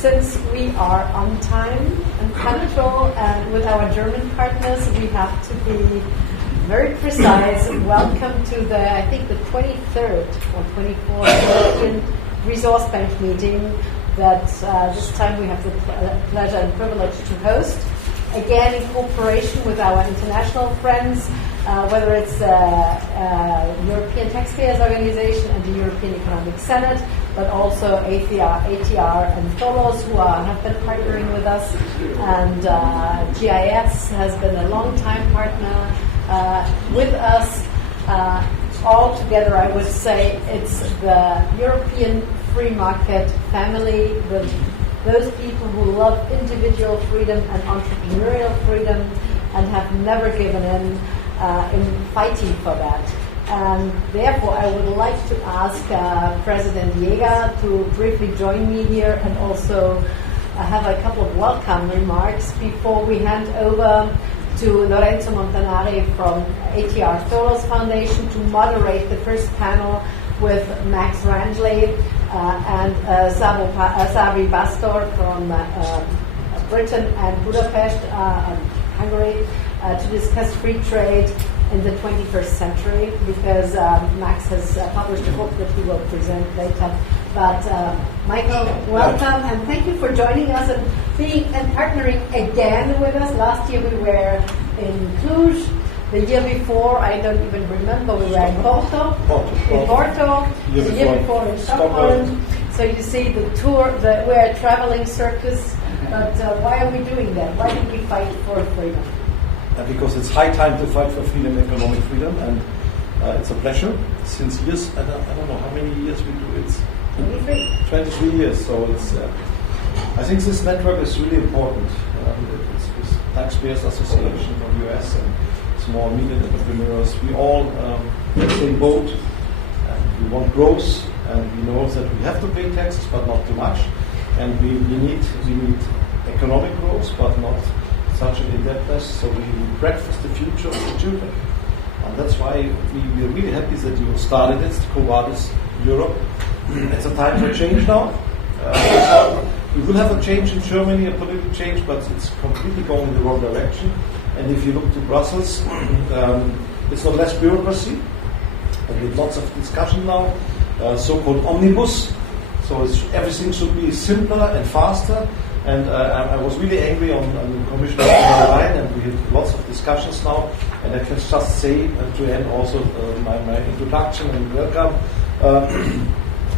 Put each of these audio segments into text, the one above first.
since we are on time and punctual, and with our German partners, we have to be very precise. Welcome to I think the 23rd or 24th European Resource Bank meeting that this time we have the pleasure and privilege to host. Again, in cooperation with our international friends, whether it's European Taxpayers Organization and the European Economic Senate, but also ATR and Toros, who have been partnering with us, and GIS has been a long-time partner with us. All together, I would say it's the European free market family with those people who love individual freedom and entrepreneurial freedom and have never given in fighting for that. And therefore, I would like to ask President Jäger to briefly join me here and also have a couple of welcome remarks before we hand over to Lorenzo Montanari from ATR Toros Foundation to moderate the first panel with Max Rangeley and Szabolcs Pásztor from Britain and Budapest, Hungary, to discuss free trade in the 21st century, because Max has published a book that he will present later. But Michael, welcome, and thank you for joining us and being and partnering again with us. Last year we were in Cluj. The year before, I don't even remember, we were in Porto. The year before in Stockholm. So you see the tour, we're a traveling circus. But why are we doing that? Why did we fight for freedom? Because it's high time to fight for freedom, economic freedom, and it's a pleasure. Since years, I don't know how many years we do it. 23 years. So it's. I think this network is really important. It's Taxpayers Association from US and small and medium entrepreneurs. We all in the same boat, and we want growth, and we know that we have to pay taxes, but not too much. And we need economic growth, but not such an indebtedness. So we breakfast the future of the children. And that's why we are really happy that you started it, Covadis Europe. It's a time for change now. We will have a change in Germany, a political change, but it's completely going in the wrong direction. And if you look to Brussels, it's not less bureaucracy, and with lots of discussion now, so-called omnibus. So everything should be simpler and faster. And I was really angry on Commissioner von der Leyen, and we had lots of discussions now. And I can just say to end also my introduction and welcome.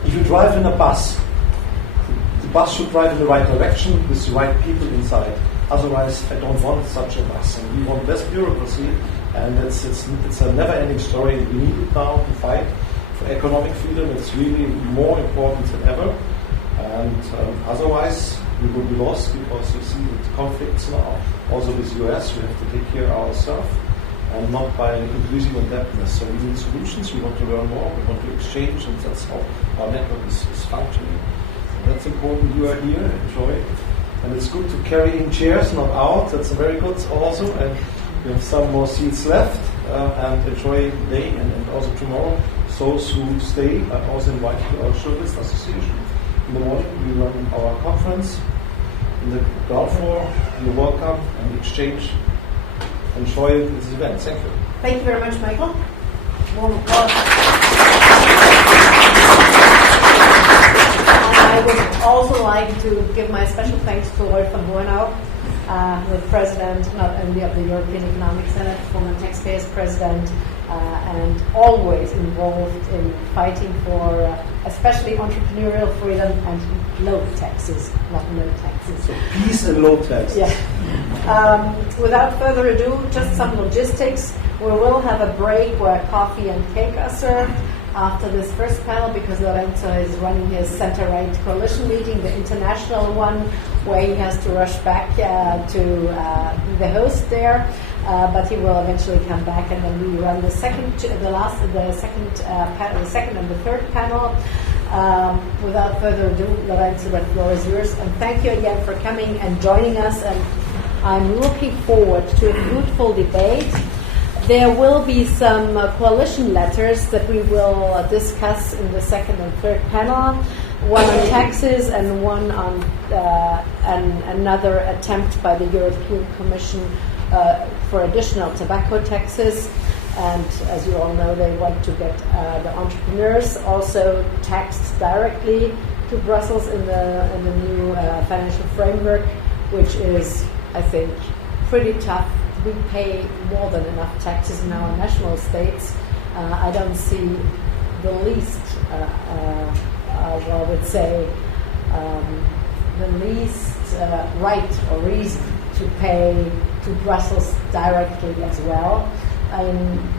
If you drive in a bus, the bus should drive in the right direction with the right people inside. Otherwise, I don't want such a bus. And we want less bureaucracy, and it's a never-ending story. We need it now to fight for economic freedom. It's really more important than ever. And otherwise, we will be lost, because you see the conflicts now. Also with the US, we have to take care of ourselves, and not by increasing indebtedness. So we need solutions. We want to learn more. We want to exchange, and that's how our network is functioning. And that's important. You are here. Enjoy. And it's good to carry in chairs, not out. That's very good also. And we have some more seats left. And enjoy the day and also tomorrow. Those who stay, I also invite you to our Journalist Association. In the morning, we run our conference in the ground floor. You're welcome, and exchange. Enjoy this event. Thank you. Thank you very much, Michael. Warm applause. I would also like to give my special thanks to Rolf von Hohenau, the president not only of the European Economic Senate, former taxpayers president, and always involved in fighting for especially entrepreneurial freedom and low taxes, not no taxes. So peace and low taxes. Yeah. Without further ado, just some logistics. We will have a break where coffee and cake are served after this first panel, because Lorenzo is running his center-right coalition meeting, the international one, where he has to rush back to the host there. But he will eventually come back, and then we run the second and the third panel. Without further ado, Lorenzo, the floor is yours, and thank you again for coming and joining us. And I'm looking forward to a fruitful debate. There will be some coalition letters that we will discuss in the second and third panel. one on taxes and one on another attempt by the European Commission for additional tobacco taxes. And as you all know, they want to get the entrepreneurs also taxed directly to Brussels in the new financial framework, which is, I think, pretty tough. We pay more than enough taxes in our national states. I don't see the least, I would say, the least right or reason to pay to Brussels directly as well.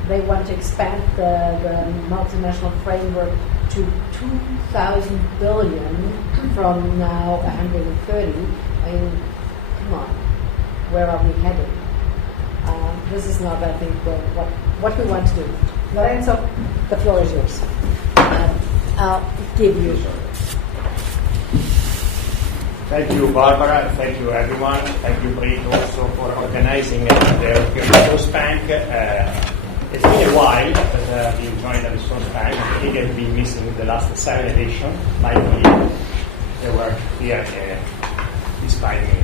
They want to expand the multinational framework to 2,000 billion from now 130. I mean, come on, where are we heading? This is not, I think, what we want to do. Lorenzo, the floor is yours. I'll give you. Thank you, Barbara. Thank you, everyone. Thank you, Brit, also for organizing the European Resource Bank. It's been a while that I've been joined the Resource Bank. I think I've been missing the last 7 editions. Likely they were here despite me.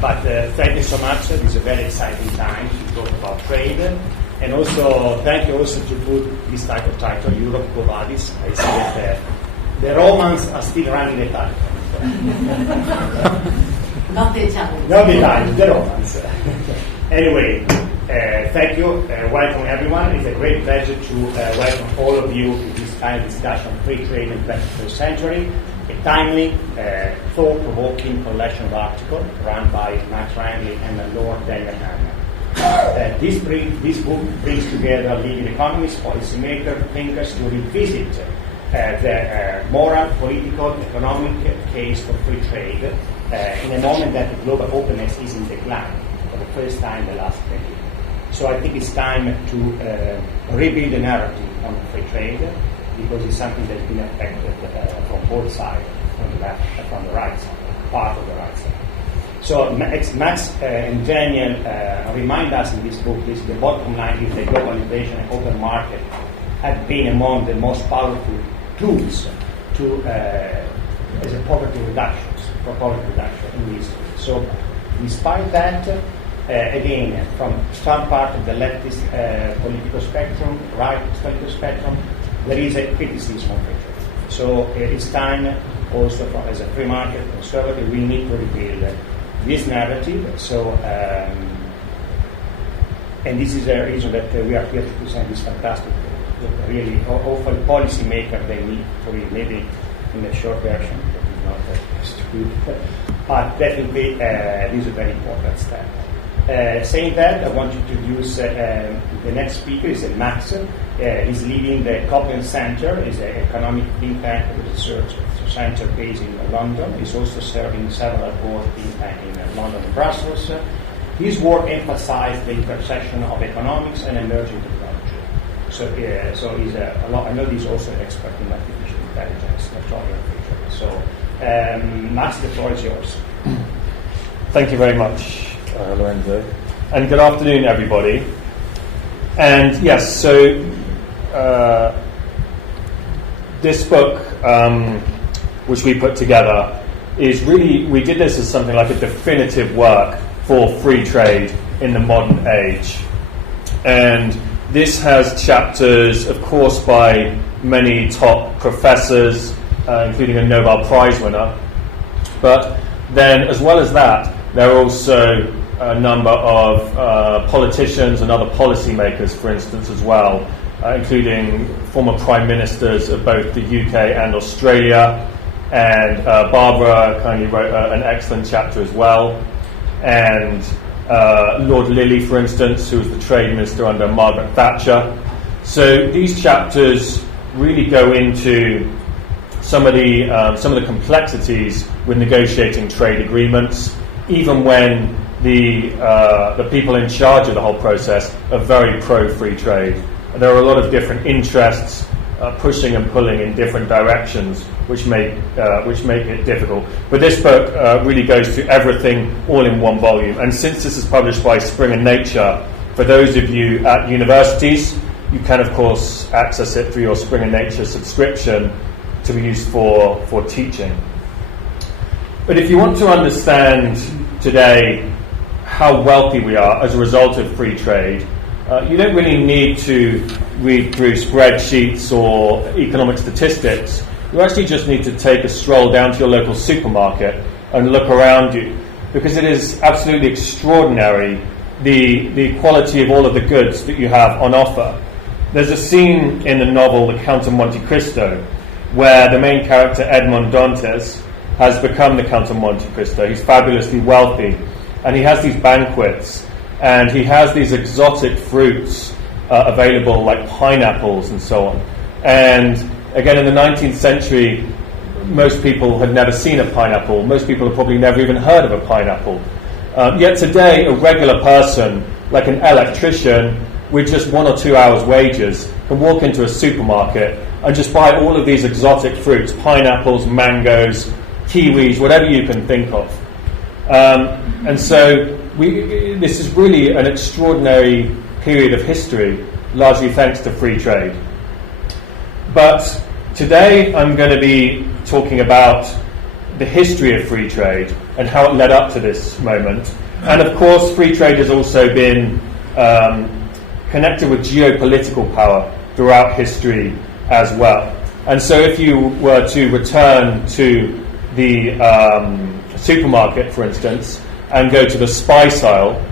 But thank you so much. It's a very exciting time to talk about trade. And also, thank you also to put this type of title, Europe Quo Vadis. I see that the Romans are still running the title. Not the Italians. Not the Italians, the Romans. Anyway, thank you. Welcome everyone. It's a great pleasure to welcome all of you to this kind of discussion on free trade in the 21st century. A timely, thought-provoking collection of articles run by Max Rangeley and Lord Daniel Hannan. This book brings together leading economists, policymakers, thinkers to revisit the moral, political, economic case for free trade in a moment that the global openness is in decline for the first time in the last decade. So I think it's time to rebuild the narrative on free trade, because it's something that's been affected from both sides, from the left and from the right side, part of the right side. So Max and Daniel remind us in this book, the bottom line is that globalization and open market have been among the most powerful tools to as a poverty reduction in history. So despite that, again, from some part of the leftist political spectrum, right political spectrum, there is a criticism of free trade. So it's time also as a free market conservative, we need to rebuild this narrative. So and this is a reason that we are here to present this fantastic book. Really, hopefully policymakers, they need to read, maybe in the short version, that is not that stupid, but definitely this is a very important step. Saying that, I want to introduce the next speaker is Max. He's leading the Copland Center. He's an economic think tank research center based in London. He's also serving several board think tanks in London and Brussels. His work emphasized the intersection of economics and emerging technology. So he's a lot. I know he's also an expert in artificial intelligence, not only on free trade. So, Max, the floor is yours. Thank you very much, Lorenzo, and good afternoon, everybody. And yes, so this book, which we put together, is really, we did this as something like a definitive work for free trade in the modern age. And this has chapters, of course, by many top professors, including a Nobel Prize winner. But then, as well as that, there are also a number of politicians and other policymakers, for instance, as well, including former prime ministers of both the UK and Australia. And Barbara kindly wrote an excellent chapter as well. And Lord Lilly, for instance, who was the trade minister under Margaret Thatcher. So these chapters really go into some of the complexities with negotiating trade agreements, even when the people in charge of the whole process are very pro-free trade. There are a lot of different interests pushing and pulling in different directions, which make it difficult. But this book really goes through everything all in one volume. And since this is published by Springer Nature, for those of you at universities, you can of course access it through your Springer Nature subscription to be used for teaching. But if you want to understand today how wealthy we are as a result of free trade, you don't really need to read through spreadsheets or economic statistics. You actually just need to take a stroll down to your local supermarket and look around you, because it is absolutely extraordinary the quality of all of the goods that you have on offer. There's a scene in the novel The Count of Monte Cristo where the main character Edmond Dantes has become the Count of Monte Cristo. He's fabulously wealthy, and he has these banquets, and he has these exotic fruits available, like pineapples and so on. And again, in the 19th century, most people had never seen a pineapple. Most people have probably never even heard of a pineapple. Yet today, a regular person, like an electrician, with just 1 or 2 hours' wages, can walk into a supermarket and just buy all of these exotic fruits, pineapples, mangoes, kiwis, whatever you can think of. And so this is really an extraordinary period of history, largely thanks to free trade. But today I'm going to be talking about the history of free trade and how it led up to this moment. And of course, free trade has also been connected with geopolitical power throughout history as well. And so if you were to return to the supermarket, for instance, and go to the spice aisle,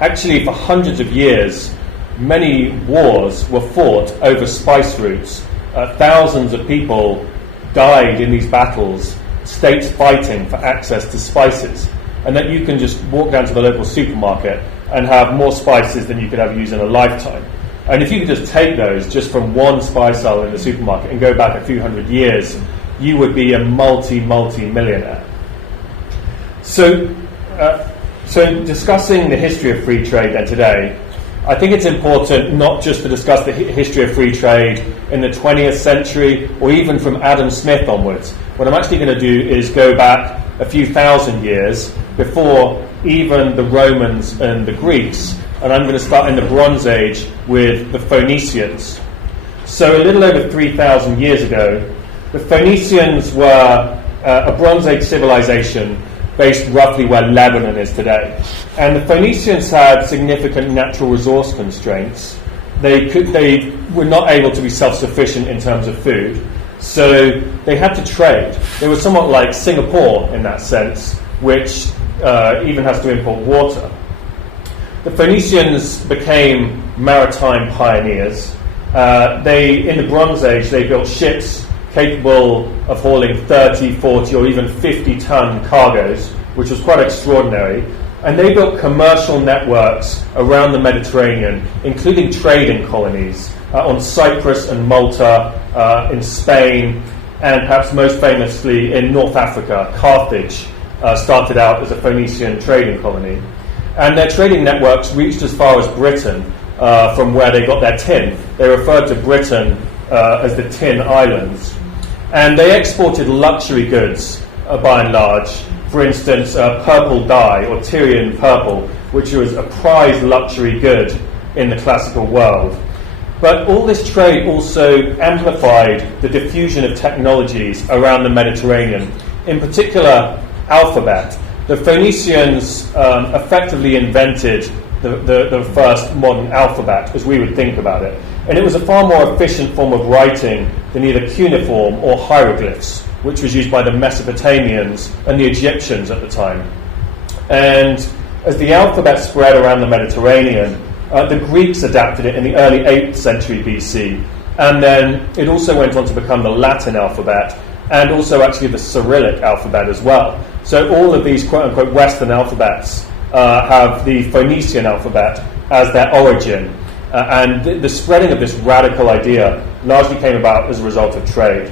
actually for hundreds of years, many wars were fought over spice routes. Thousands of people died in these battles, states fighting for access to spices, and that you can just walk down to the local supermarket and have more spices than you could ever use in a lifetime. And if you could just take those just from one spice aisle in the supermarket and go back a few hundred years, you would be a multi-millionaire. So discussing the history of free trade then today, I think it's important not just to discuss the history of free trade in the 20th century or even from Adam Smith onwards. What I'm actually going to do is go back a few thousand years before even the Romans and the Greeks, and I'm going to start in the Bronze Age with the Phoenicians. So a little over 3,000 years ago, the Phoenicians were a Bronze Age civilization based roughly where Lebanon is today. And the Phoenicians had significant natural resource constraints. They were not able to be self-sufficient in terms of food, so they had to trade. They were somewhat like Singapore in that sense, which even has to import water. The Phoenicians became maritime pioneers. In the Bronze Age, they built ships capable of hauling 30, 40 or even 50-ton cargoes, which was quite extraordinary. And they built commercial networks around the Mediterranean, including trading colonies on Cyprus and Malta, in Spain, and perhaps most famously in North Africa. Carthage started out as a Phoenician trading colony. And their trading networks reached as far as Britain, from where they got their tin. They referred to Britain as the Tin Islands. And they exported luxury goods, by and large. For instance, purple dye, or Tyrian purple, which was a prized luxury good in the classical world. But all this trade also amplified the diffusion of technologies around the Mediterranean, in particular alphabet. The Phoenicians effectively invented the first modern alphabet, as we would think about it. And it was a far more efficient form of writing than either cuneiform or hieroglyphs, which was used by the Mesopotamians and the Egyptians at the time. And as the alphabet spread around the Mediterranean, the Greeks adapted it in the early 8th century BC. And then it also went on to become the Latin alphabet, and also actually the Cyrillic alphabet as well. So all of these quote-unquote Western alphabets have the Phoenician alphabet as their origin. And the spreading of this radical idea largely came about as a result of trade.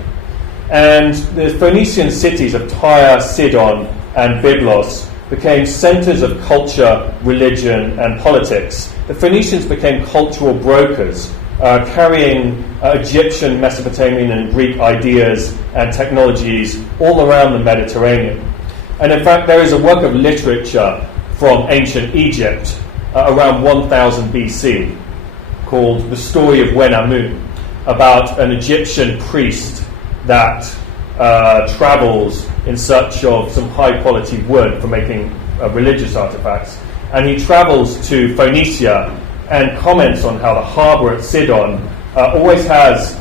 And the Phoenician cities of Tyre, Sidon, and Byblos became centers of culture, religion, and politics. The Phoenicians became cultural brokers, carrying Egyptian, Mesopotamian, and Greek ideas and technologies all around the Mediterranean. And in fact, there is a work of literature from ancient Egypt around 1000 BC called The Story of Wenamun, about an Egyptian priest that travels in search of some high-quality wood for making religious artifacts. And he travels to Phoenicia and comments on how the harbour at Sidon always has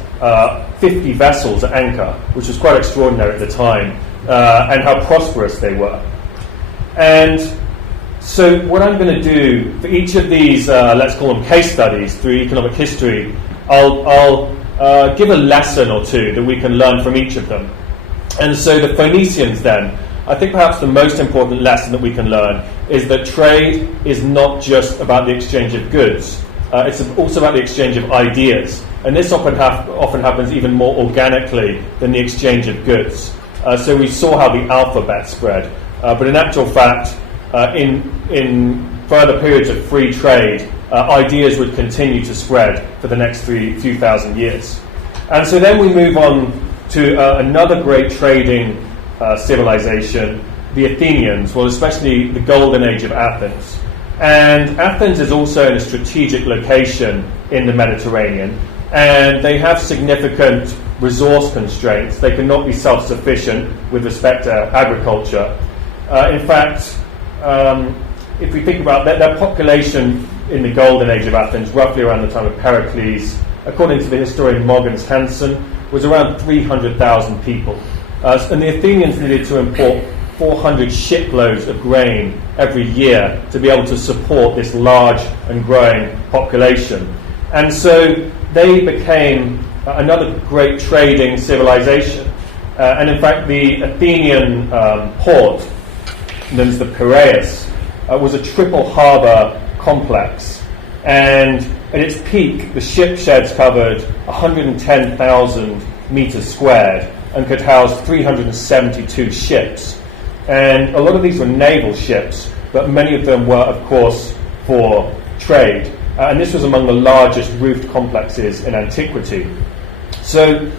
50 vessels at anchor, which was quite extraordinary at the time, and how prosperous they were. And so what I'm going to do for each of these, let's call them case studies through economic history, I'll give a lesson or two that we can learn from each of them. And so the Phoenicians then, I think perhaps the most important lesson that we can learn is that trade is not just about the exchange of goods. It's also about the exchange of ideas. And this often happens even more organically than the exchange of goods. So we saw how the alphabet spread. But in actual fact, in further periods of free trade, ideas would continue to spread for the next few thousand years. And so then we move on to another great trading civilization, the Athenians, well, especially the golden age of Athens. And Athens is also in a strategic location in the Mediterranean, and they have significant resource constraints. They cannot be self-sufficient with respect to agriculture. In fact, if we think about their population in the golden age of Athens, roughly around the time of Pericles, according to the historian Mogens Hansen, was around 300,000 people. And the Athenians needed to import 400 shiploads of grain every year to be able to support this large and growing population. And so they became another great trading civilization. And in fact, the Athenian port, known as the Piraeus, was a triple harbour complex. And at its peak, the ship sheds covered 110,000 metres squared and could house 372 ships. And a lot of these were naval ships, but many of them were, of course, for trade. And this was among the largest roofed complexes in antiquity. So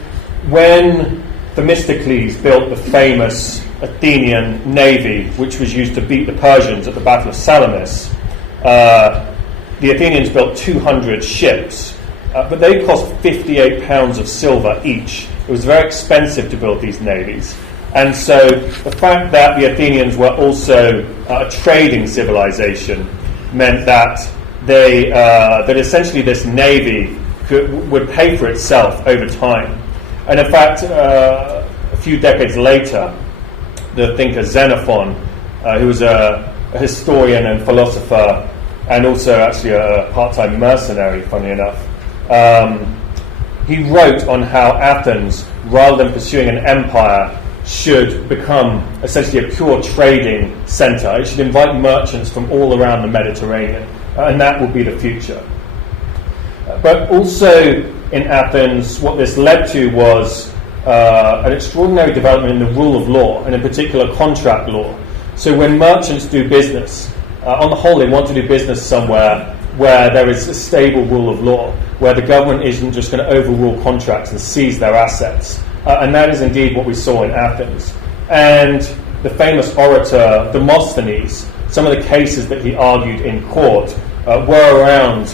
when Themistocles built the famous Athenian navy, which was used to beat the Persians at the Battle of Salamis, the Athenians built 200 ships, but they cost 58 pounds of silver each. It was very expensive to build these navies. And so the fact that the Athenians were also a trading civilization meant that that essentially this navy would pay for itself over time. And in fact, a few decades later, the thinker Xenophon, who was a historian and philosopher, and also actually a part-time mercenary, funny enough, he wrote on how Athens, rather than pursuing an empire, should become essentially a pure trading centre. It should invite merchants from all around the Mediterranean, and that will be the future. But also in Athens, what this led to was an extraordinary development in the rule of law, and in particular contract law. So when merchants do business, on the whole they want to do business somewhere where there is a stable rule of law, where the government isn't just going to overrule contracts and seize their assets. And that is indeed what we saw in Athens. And the famous orator Demosthenes, some of the cases that he argued in court were around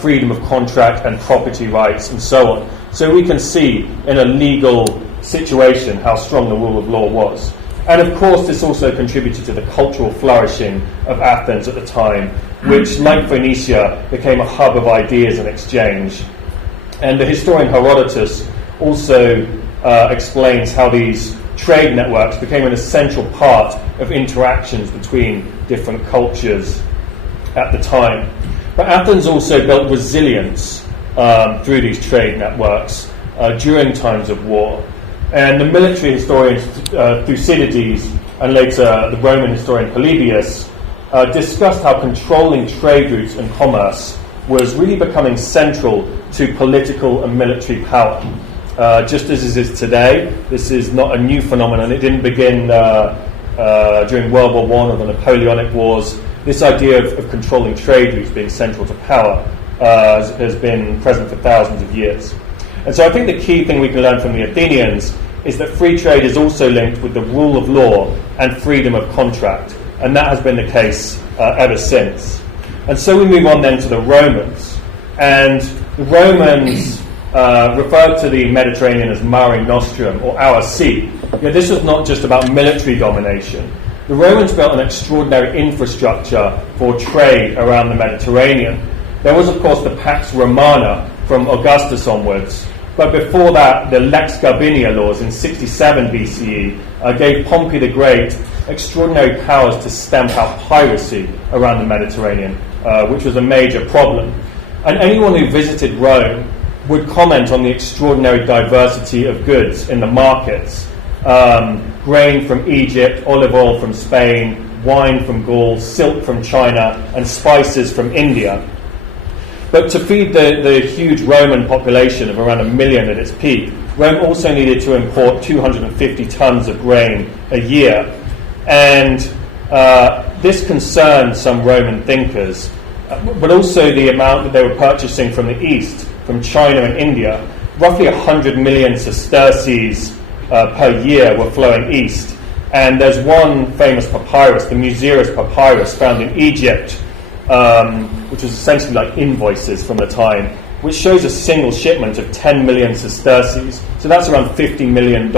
freedom of contract and property rights and so on. So we can see in a legal situation how strong the rule of law was. And of course this also contributed to the cultural flourishing of Athens at the time, which, like Phoenicia, became a hub of ideas and exchange. And the historian Herodotus also explains how these trade networks became an essential part of interactions between different cultures at the time. But Athens also built resilience through these trade networks during times of war. And the military historian Thucydides, and later the Roman historian Polybius, discussed how controlling trade routes and commerce was really becoming central to political and military power. Just as it is today, this is not a new phenomenon. It didn't begin during World War I or the Napoleonic Wars. This idea of controlling trade routes being central to power has been present for thousands of years. And so I think the key thing we can learn from the Athenians is that free trade is also linked with the rule of law and freedom of contract. And that has been the case ever since. And so we move on then to the Romans. And the Romans referred to the Mediterranean as Mare Nostrum, or our sea. Yet this was not just about military domination. The Romans built an extraordinary infrastructure for trade around the Mediterranean. There was, of course, the Pax Romana from Augustus onwards, but before that, the Lex Garbinia laws in 67 BCE gave Pompey the Great extraordinary powers to stamp out piracy around the Mediterranean, which was a major problem. And anyone who visited Rome would comment on the extraordinary diversity of goods in the markets. Grain from Egypt, olive oil from Spain, wine from Gaul, silk from China, and spices from India. But to feed the huge Roman population of around 1 million at its peak, Rome also needed to import 250 tons of grain a year. And this concerned some Roman thinkers, but also the amount that they were purchasing from the east, from China and India. Roughly 100 million sesterces per year were flowing east. And there's one famous papyrus, the Museris papyrus, found in Egypt, which was essentially like invoices from the time, which shows a single shipment of 10 million sesterces. So that's around $50 million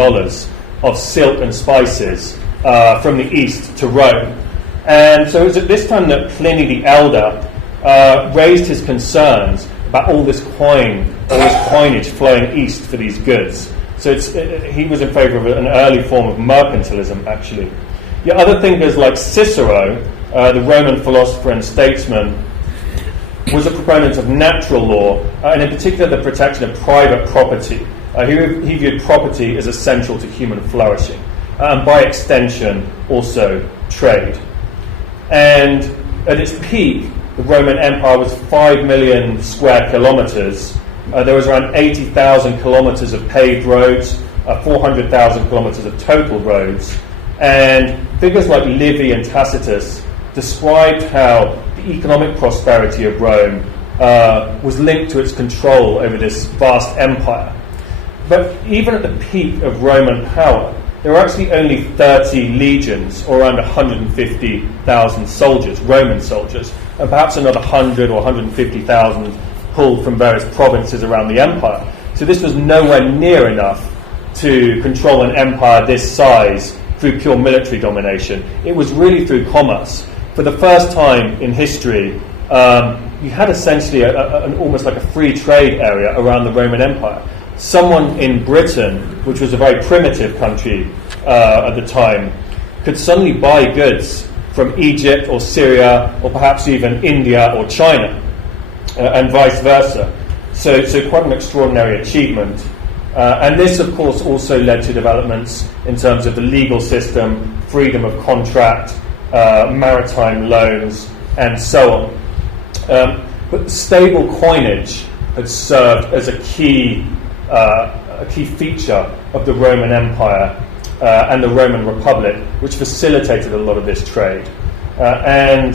of silk and spices from the east to Rome. And so it was at this time that Pliny the Elder raised his concerns about all this coinage flowing east for these goods. So he was in favour of an early form of mercantilism, actually. Yet other thinkers like Cicero, the Roman philosopher and statesman, was a proponent of natural law, and in particular the protection of private property. He viewed property as essential to human flourishing, and by extension also trade. And at its peak, the Roman Empire was 5 million square kilometres. There was around 80,000 kilometres of paved roads, 400,000 kilometres of total roads. And figures like Livy and Tacitus described how the economic prosperity of Rome was linked to its control over this vast empire. But even at the peak of Roman power, there were actually only 30 legions, or around 150,000 soldiers, Roman soldiers, and perhaps another 100 or 150,000 pulled from various provinces around the empire. So this was nowhere near enough to control an empire this size through pure military domination. It was really through commerce. For the first time in history, you had essentially an almost like a free trade area around the Roman Empire. Someone in Britain, which was a very primitive country at the time, could suddenly buy goods from Egypt or Syria or perhaps even India or China, and vice versa. So quite an extraordinary achievement. And this, of course, also led to developments in terms of the legal system, freedom of contract, maritime loans, and so on. But stable coinage had served as a key feature of the Roman Empire and the Roman Republic, which facilitated a lot of this trade. And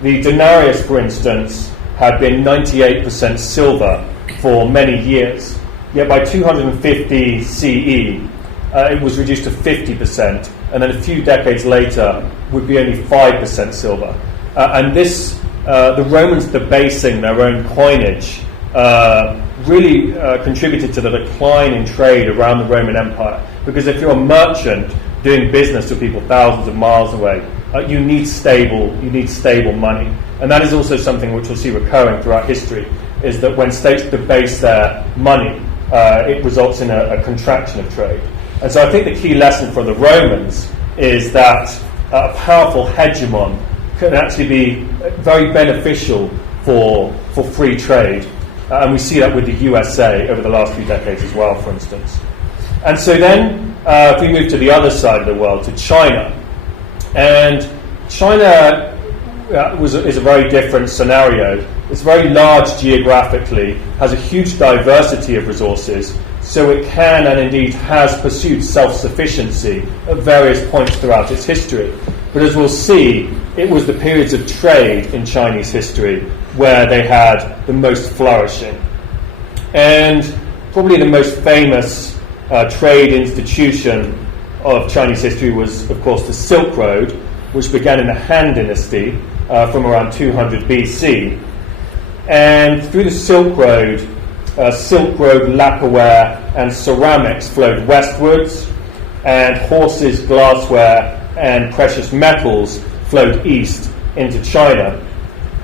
the denarius, for instance, had been 98% silver for many years. Yet by 250 CE, it was reduced to 50%, and then a few decades later would be only 5% silver. And this, the Romans debasing their own coinage, really contributed to the decline in trade around the Roman Empire. Because if you're a merchant doing business with people thousands of miles away, you need stable money. And that is also something which we'll see recurring throughout history, is that when states debase their money, it results in a contraction of trade. And so I think the key lesson for the Romans is that a powerful hegemon can actually be very beneficial for free trade. And we see that with the USA over the last few decades as well, for instance. And so then, if we move to the other side of the world, to China. And China is a very different scenario. It's very large geographically, has a huge diversity of resources, so it can and indeed has pursued self-sufficiency at various points throughout its history. But as we'll see, it was the periods of trade in Chinese history where they had the most flourishing. And probably the most famous trade institution of Chinese history was, of course, the Silk Road, which began in the Han Dynasty from around 200 BC. And through the Silk Road, Silk Road, lacquerware, and ceramics flowed westwards, and horses, glassware, and precious metals flowed east into China.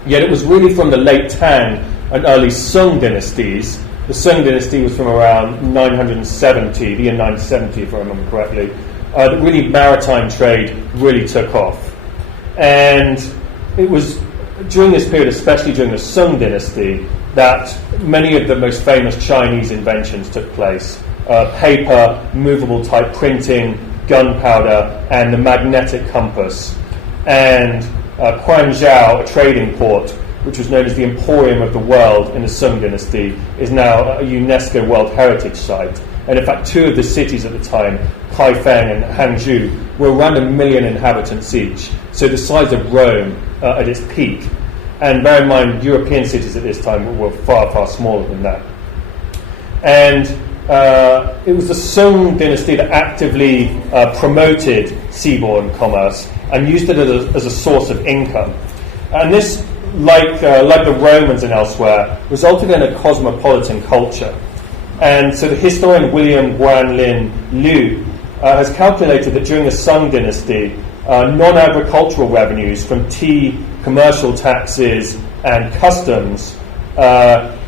Yet it was really from the late Tang and early Sung dynasties. The Sung dynasty was from around 970, the year 970, if I remember correctly, that really maritime trade really took off. And it was during this period, especially during the Sung dynasty, that many of the most famous Chinese inventions took place. Paper, movable type printing, gunpowder, and the magnetic compass. And Quanzhou, a trading port, which was known as the Emporium of the World in the Sung dynasty, is now a UNESCO World Heritage Site. And in fact, two of the cities at the time, Kaifeng and Hangzhou, were around 1 million inhabitants each, so the size of Rome at its peak. And bear in mind, European cities at this time were far, far smaller than that. And it was the Sung dynasty that actively promoted seaborne commerce and used it as a source of income. And this, like the Romans and elsewhere, resulted in a cosmopolitan culture. And so the historian William Guanlin Liu has calculated that during the Sung dynasty, non-agricultural revenues from tea, commercial taxes, and customs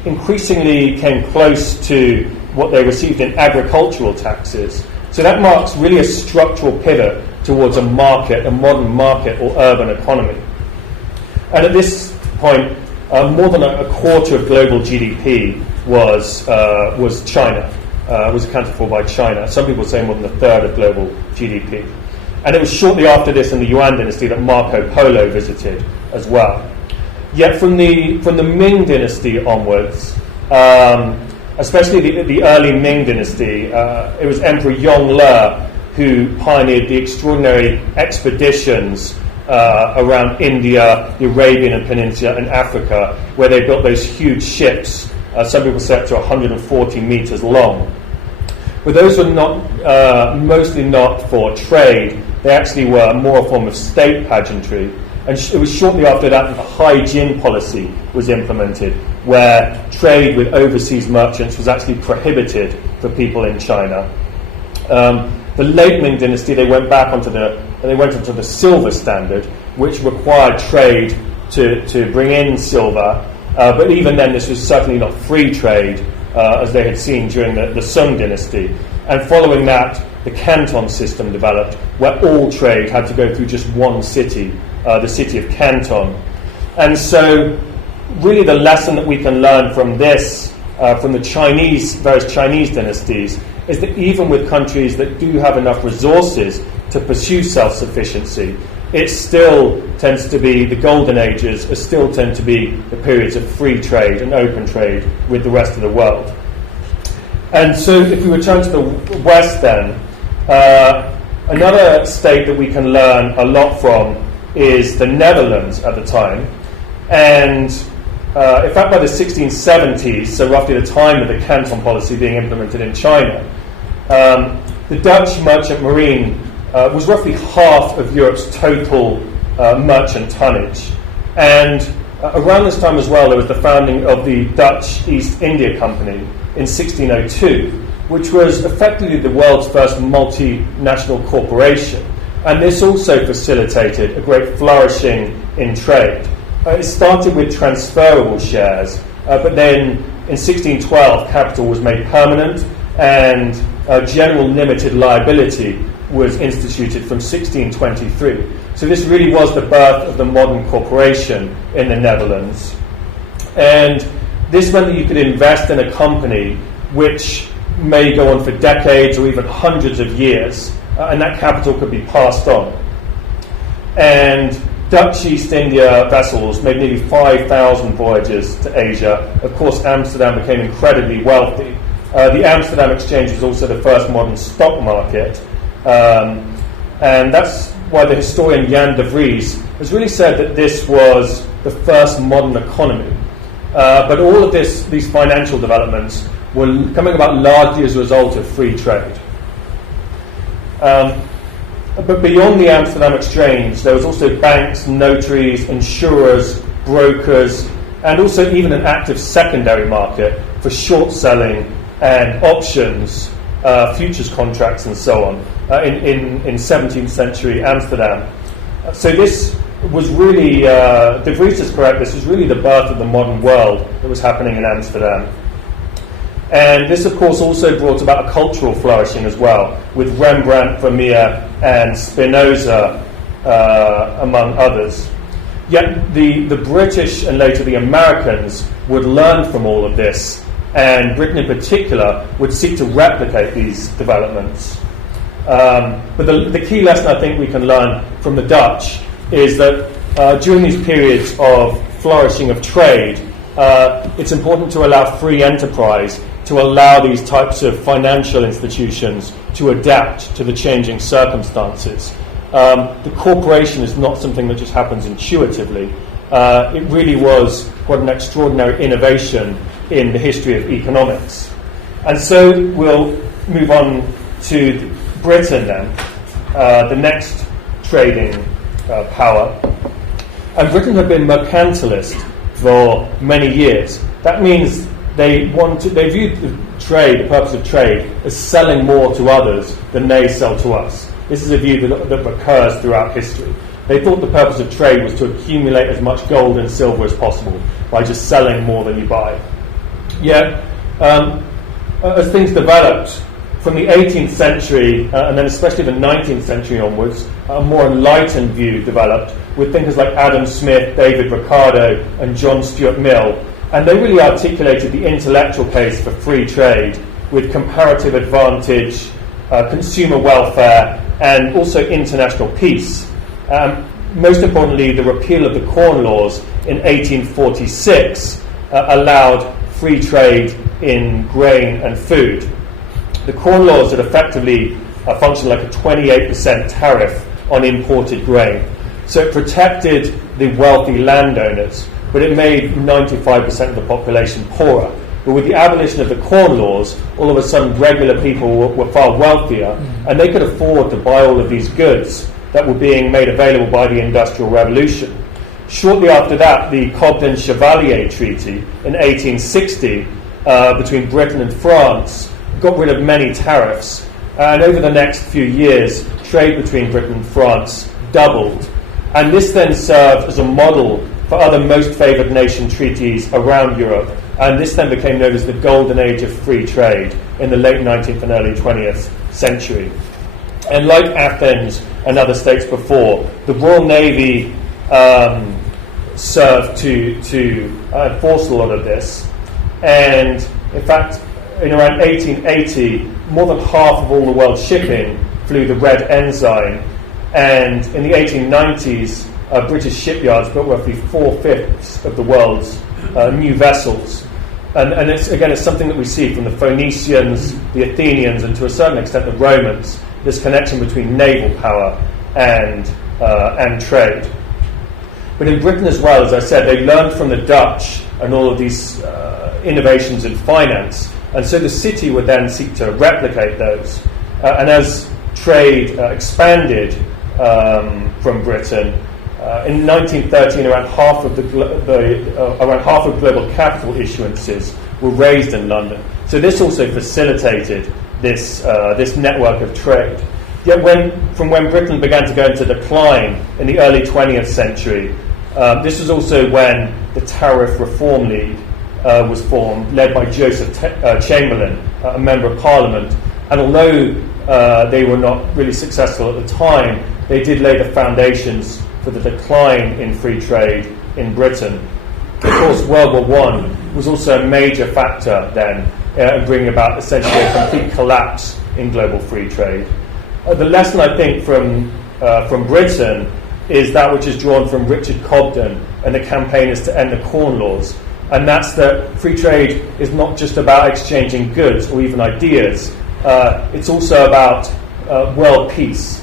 increasingly came close to what they received in agricultural taxes. So that marks really a structural pivot towards a market, a modern market or urban economy. And at this point, more than a quarter of global GDP was China, was accounted for by China. Some people say more than a third of global GDP. And it was shortly after this in the Yuan dynasty that Marco Polo visited as well. Yet from the Ming dynasty onwards, especially the early Ming dynasty, it was Emperor Yongle who pioneered the extraordinary expeditions around India, the Arabian Peninsula, and Africa, where they built those huge ships, some people say up to 140 meters long. But those were mostly not for trade. They actually were more a form of state pageantry. And it was shortly after that the Haijin policy was implemented, where trade with overseas merchants was actually prohibited for people in China. The late Ming dynasty, they went onto the silver standard, which required trade to bring in silver. But even then, this was certainly not free trade, as they had seen during the Sung dynasty. And following that, the Canton system developed, where all trade had to go through just one city, the city of Canton. And so, really the lesson that we can learn from this, from the various Chinese dynasties, is that even with countries that do have enough resources to pursue self-sufficiency, it still tends to be, the golden ages still tend to be the periods of free trade and open trade with the rest of the world. And so if we return to the West then, another state that we can learn a lot from is the Netherlands at the time. And in fact, by the 1670s, so roughly the time of the Canton policy being implemented in China, the Dutch merchant marine was roughly half of Europe's total merchant tonnage. And around this time as well, there was the founding of the Dutch East India Company in 1602, which was effectively the world's first multinational corporation. And this also facilitated a great flourishing in trade. It started with transferable shares, but then in 1612 capital was made permanent and general limited liability was instituted from 1623. So this really was the birth of the modern corporation in the Netherlands. And this meant that you could invest in a company which may go on for decades or even hundreds of years, and that capital could be passed on. And Dutch East India vessels made nearly 5,000 voyages to Asia. Of course, Amsterdam became incredibly wealthy. The Amsterdam Exchange was also the first modern stock market. And that's why the historian Jan de Vries has really said that this was the first modern economy. But all of these financial developments were coming about largely as a result of free trade. But beyond the Amsterdam Exchange, there was also banks, notaries, insurers, brokers, and also even an active secondary market for short selling and options, futures contracts and so on, in 17th century Amsterdam. So this was really, De Vries is correct, this was really the birth of the modern world that was happening in Amsterdam. And this, of course, also brought about a cultural flourishing as well, with Rembrandt, Vermeer, and Spinoza, among others. Yet the British and later the Americans would learn from all of this, and Britain in particular would seek to replicate these developments. But the key lesson I think we can learn from the Dutch is that during these periods of flourishing of trade, it's important to allow free enterprise, to allow these types of financial institutions to adapt to the changing circumstances. The corporation is not something that just happens intuitively. It really was quite an extraordinary innovation in the history of economics. And so we'll move on to Britain then, the next trading power. And Britain had been mercantilist for many years. That means they viewed the purpose of trade, as selling more to others than they sell to us. This is a view that recurs throughout history. They thought the purpose of trade was to accumulate as much gold and silver as possible by just selling more than you buy. Yet, as things developed, from the 18th century, and then especially the 19th century onwards, a more enlightened view developed with thinkers like Adam Smith, David Ricardo, and John Stuart Mill. And they really articulated the intellectual case for free trade with comparative advantage, consumer welfare, and also international peace. Most importantly, the repeal of the Corn Laws in 1846 allowed free trade in grain and food. The Corn Laws had effectively functioned like a 28% tariff on imported grain. So it protected the wealthy landowners, but it made 95% of the population poorer. But with the abolition of the Corn Laws, all of a sudden regular people were far wealthier, and they could afford to buy all of these goods that were being made available by the Industrial Revolution. Shortly after that, the Cobden-Chevalier Treaty in 1860 between Britain and France got rid of many tariffs, and over the next few years, trade between Britain and France doubled. And this then served as a model for other most favoured nation treaties around Europe, and this then became known as the golden age of free trade in the late 19th and early 20th century. And like Athens and other states before, the Royal Navy served to enforce a lot of this. And in fact, in around 1880, more than half of all the world's shipping flew the red ensign. And in the 1890s, British shipyards built roughly 4/5 of the world's new vessels. And it's something that we see from the Phoenicians, the Athenians, and to a certain extent the Romans, this connection between naval power and trade. But in Britain as well, as I said, they learned from the Dutch and all of these innovations in finance, and so the city would then seek to replicate those. And as trade expanded from Britain, in 1913, around half of global capital issuances were raised in London. So this also facilitated this network of trade. Yet from when Britain began to go into decline in the early 20th century, this was also when the Tariff Reform League was formed, led by Joseph Chamberlain, a member of Parliament. And although they were not really successful at the time, they did lay the foundations for the decline in free trade in Britain. Of course, World War I was also a major factor then in bringing about essentially a complete collapse in global free trade. The lesson, I think, from Britain is that which is drawn from Richard Cobden and the campaigners to end the Corn Laws, and that's that free trade is not just about exchanging goods or even ideas. It's also about world peace.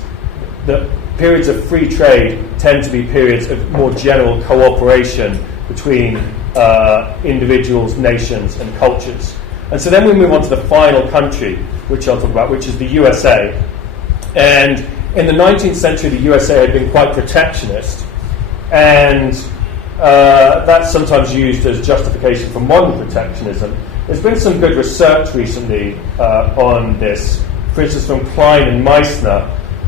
The periods of free trade tend to be periods of more general cooperation between individuals, nations, and cultures. And so then we move on to the final country, which I'll talk about, which is the USA. And in the 19th century, the USA had been quite protectionist, and that's sometimes used as justification for modern protectionism. There's been some good research recently on this, for instance from Klein and Meissner,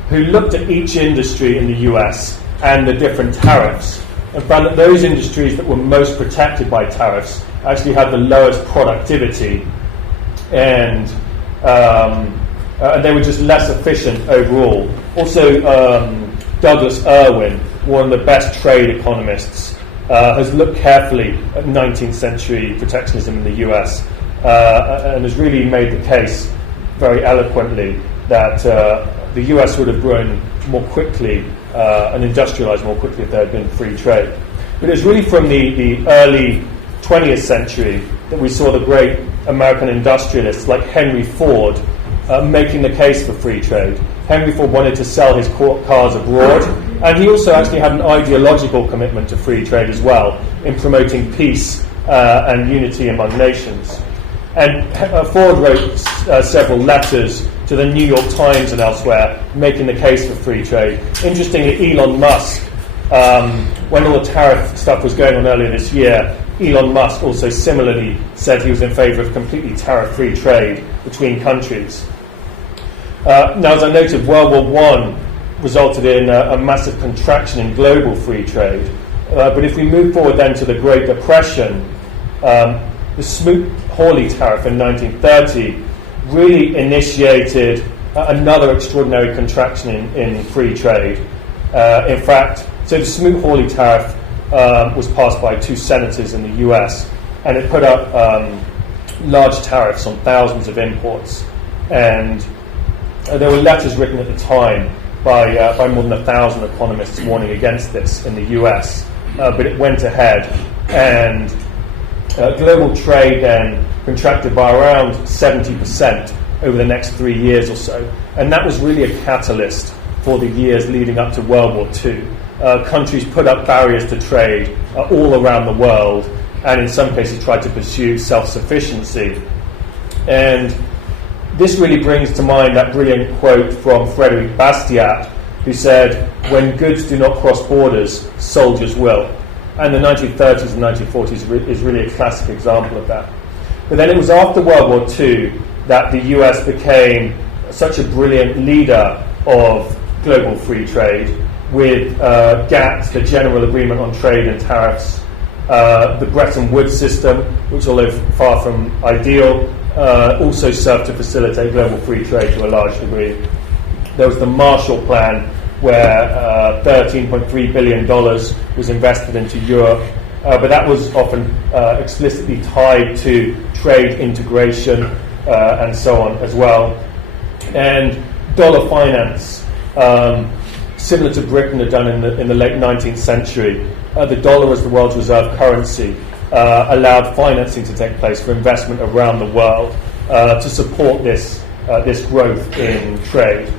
who looked at each industry in the US and the different tariffs, and found that those industries that were most protected by tariffs actually had the lowest productivity, and they were just less efficient overall. Also, Douglas Irwin, one of the best trade economists, has looked carefully at 19th century protectionism in the US and has really made the case very eloquently that the US would have grown more quickly and industrialized more quickly if there had been free trade. But it was really from the early 20th century that we saw the great American industrialists like Henry Ford making the case for free trade. Henry Ford wanted to sell his cars abroad, and he also actually had an ideological commitment to free trade as well, in promoting peace and unity among nations. And Ford wrote several letters to the New York Times and elsewhere, making the case for free trade. Interestingly, Elon Musk, when all the tariff stuff was going on earlier this year, Elon Musk also similarly said he was in favour of completely tariff-free trade between countries. Now, as I noted, World War I resulted in a massive contraction in global free trade. But if we move forward then to the Great Depression, the Smoot-Hawley tariff in 1930 really initiated another extraordinary contraction in free trade. In fact, so the Smoot-Hawley tariff was passed by 2 senators in the US, and it put up large tariffs on thousands of imports. And there were letters written at the time by more than 1,000 economists warning against this in the US, but it went ahead, and global trade then contracted by around 70% over the next 3 years or so, and that was really a catalyst for the years leading up to World War II. Countries put up barriers to trade all around the world, and in some cases tried to pursue self-sufficiency. And this really brings to mind that brilliant quote from Frédéric Bastiat, who said, "When goods do not cross borders, soldiers will." And the 1930s and 1940s is really a classic example of that. But then it was after World War II that the US became such a brilliant leader of global free trade, with GATT, the General Agreement on Trade and Tariffs, the Bretton Woods system, which, although far from ideal, also served to facilitate global free trade to a large degree. There was the Marshall Plan, where $13.3 billion was invested into Europe, but that was often explicitly tied to trade integration and so on as well. And dollar finance, similar to Britain had done in the late 19th century, the dollar as the world's reserve currency allowed financing to take place for investment around the world to support this growth in trade.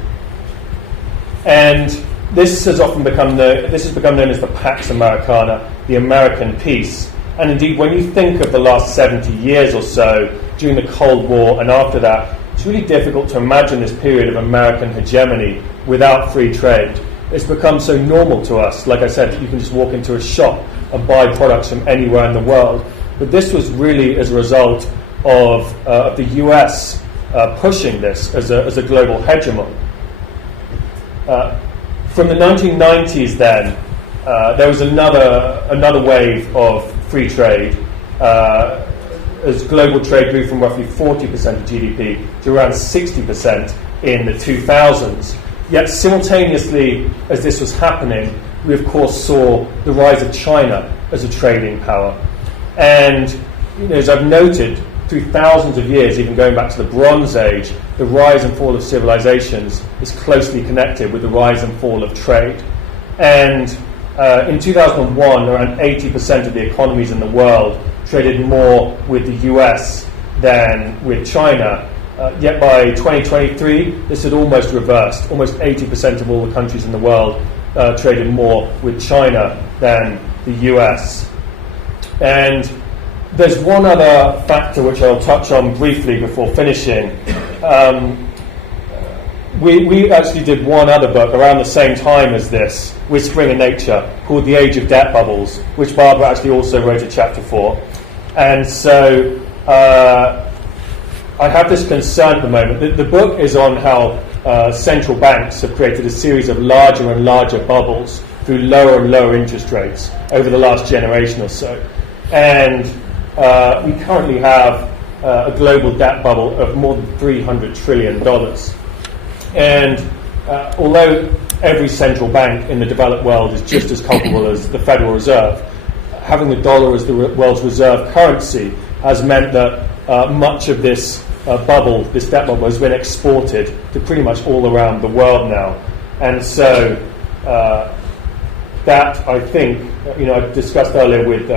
And this has become known as the Pax Americana, the American peace. And indeed, when you think of the last 70 years or so, during the Cold War and after that, it's really difficult to imagine this period of American hegemony without free trade. It's become so normal to us. Like I said, you can just walk into a shop and buy products from anywhere in the world. But this was really as a result of the US pushing this as a global hegemon. From the 1990s then, there was another wave of free trade as global trade grew from roughly 40% of GDP to around 60% in the 2000s. Yet simultaneously as this was happening, we of course saw the rise of China as a trading power. And as I've noted, through thousands of years, even going back to the Bronze Age, the rise and fall of civilizations is closely connected with the rise and fall of trade. And in 2001, around 80% of the economies in the world traded more with the US than with China. Yet by 2023, this had almost reversed. Almost 80% of all the countries in the world traded more with China than the US. And there's one other factor which I'll touch on briefly before finishing. We actually did one other book around the same time as this with Springer Nature called The Age of Debt Bubbles, which Barbara actually also wrote a chapter for. And so I have this concern at the moment. The book is on how central banks have created a series of larger and larger bubbles through lower and lower interest rates over the last generation or so. And we currently have a global debt bubble of more than $300 trillion. And although every central bank in the developed world is just as culpable as the Federal Reserve, having the dollar as the world's reserve currency has meant that much of this bubble, this debt bubble, has been exported to pretty much all around the world now. And so that, I think, I discussed earlier with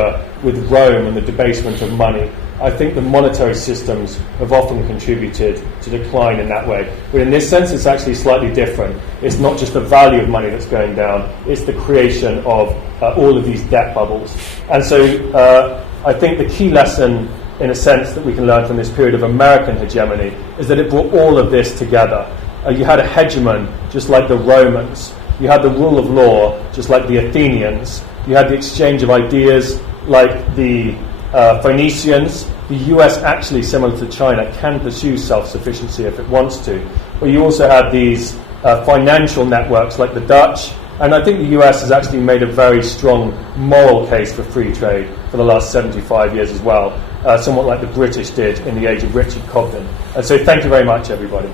Rome and the debasement of money. I think the monetary systems have often contributed to decline in that way. But in this sense, it's actually slightly different. It's not just the value of money that's going down, it's the creation of all of these debt bubbles. And so I think the key lesson, in a sense, that we can learn from this period of American hegemony is that it brought all of this together. You had a hegemon, just like the Romans. You had the rule of law, just like the Athenians. You had the exchange of ideas, like the Phoenicians. The US, actually, similar to China, can pursue self-sufficiency if it wants to. But you also had these financial networks like the Dutch. And I think the US has actually made a very strong moral case for free trade for the last 75 years as well, somewhat like the British did in the age of Richard Cobden. And so thank you very much, everybody.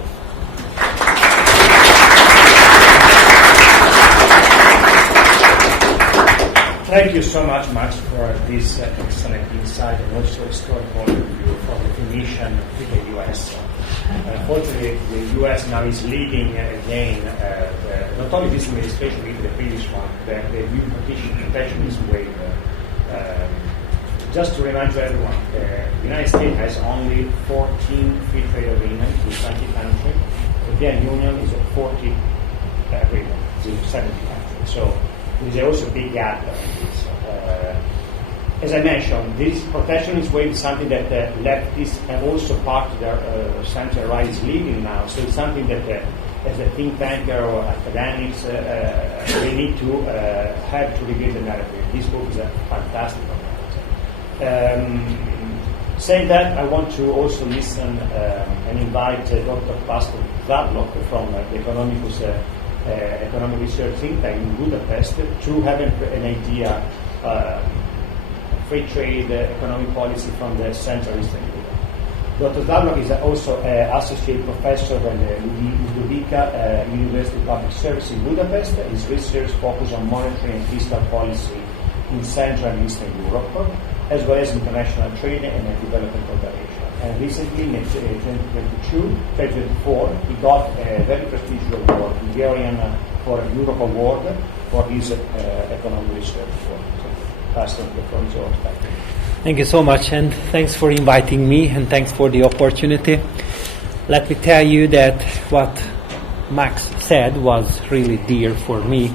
Thank you so much, Max, for this excellent insight and also historical review for the Phoenician to the US. Unfortunately, the US now is leading again, not only this administration, but the previous one, the new protectionism wave. Just to remind you everyone, the United States has only 14 free trade agreements with 20 countries. The European Union is at 40 agreements with 70 countries. So there is also a big gap in this. As I mentioned, this protectionist wave is something that leftists and also part of their center right is leading now. So it's something that, as a think tanker or academics, we need to have to reveal the narrative. This book is a fantastic one. Saying that, I want to also listen and invite Dr. Pásztor from the economic research think tank in Budapest to have an idea free trade economic policy from the Central Eastern Europe. Dr. Zavlok is also associate professor at the Ludovica University Public Service in Budapest. His research focuses on monetary and fiscal policy in Central and Eastern Europe, as well as international trade and development cooperation. And recently, in 2024, he got a very prestigious award, Hungarian for Europe Award, for his economic research work. Pastor, the floor is yours. Thank you so much, and thanks for inviting me, and thanks for the opportunity. Let me tell you that what Max said was really dear for me.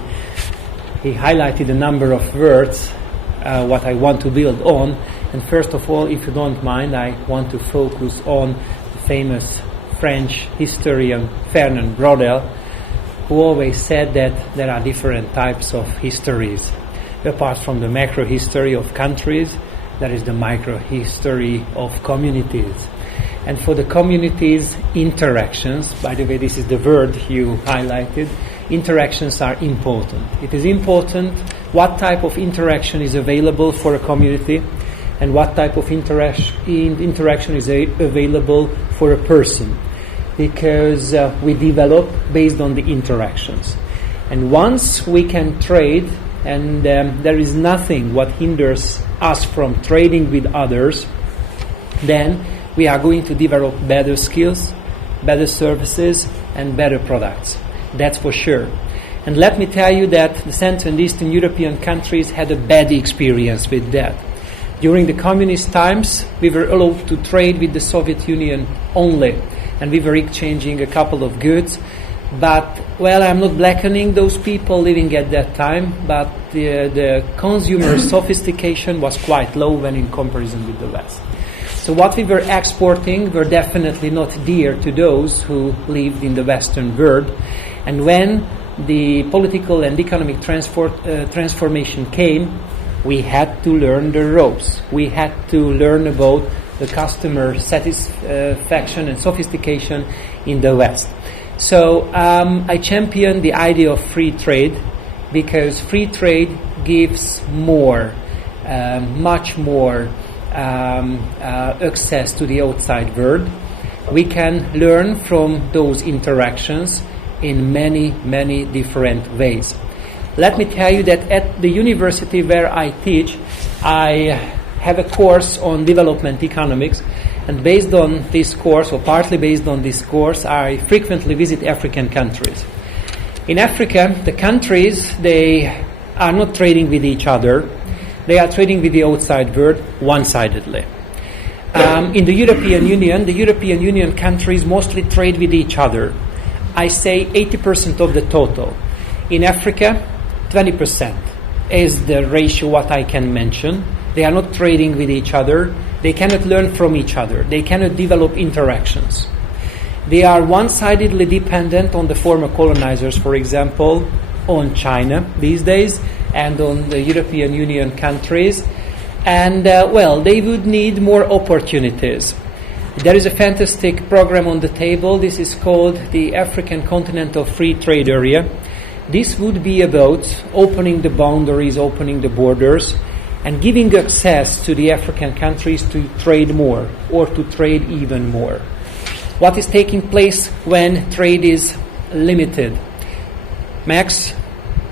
He highlighted a number of words, what I want to build on. And first of all, if you don't mind, I want to focus on the famous French historian Fernand Braudel, who always said that there are different types of histories. Apart from the macro history of countries, there is the micro history of communities. And for the communities, interactions, by the way, this is the word you highlighted, interactions are important. It is important what type of interaction is available for a community and what type of interaction is available for a person, because we develop based on the interactions. And once we can trade, and there is nothing what hinders us from trading with others, then we are going to develop better skills, better services, and better products. That's for sure. And let me tell you that the Central and Eastern European countries had a bad experience with that. During the communist times, we were allowed to trade with the Soviet Union only, and we were exchanging a couple of goods. But, well, I'm not blackening those people living at that time, but the consumer sophistication was quite low when in comparison with the West. So what we were exporting were definitely not dear to those who lived in the Western world. And when the political and economic transformation came, we had to learn the ropes. We had to learn about the customer satisfaction and sophistication in the West. So I champion the idea of free trade because free trade gives more, much more access to the outside world. We can learn from those interactions in many, many different ways. Let me tell you that at the university where I teach, I have a course on development economics, and based on this course, or partly based on this course, I frequently visit African countries. In Africa, the countries, they are not trading with each other. They are trading with the outside world one-sidedly. In the European Union countries mostly trade with each other. I say 80% of the total. In Africa, 20% is the ratio what I can mention. They are not trading with each other. They cannot learn from each other. They cannot develop interactions. They are one-sidedly dependent on the former colonizers, for example, on China these days and on the European Union countries. And, they would need more opportunities. There is a fantastic program on the table. This is called the African Continental Free Trade Area. This would be about opening the boundaries, opening the borders, and giving access to the African countries to trade more or to trade even more. What is taking place when trade is limited? Max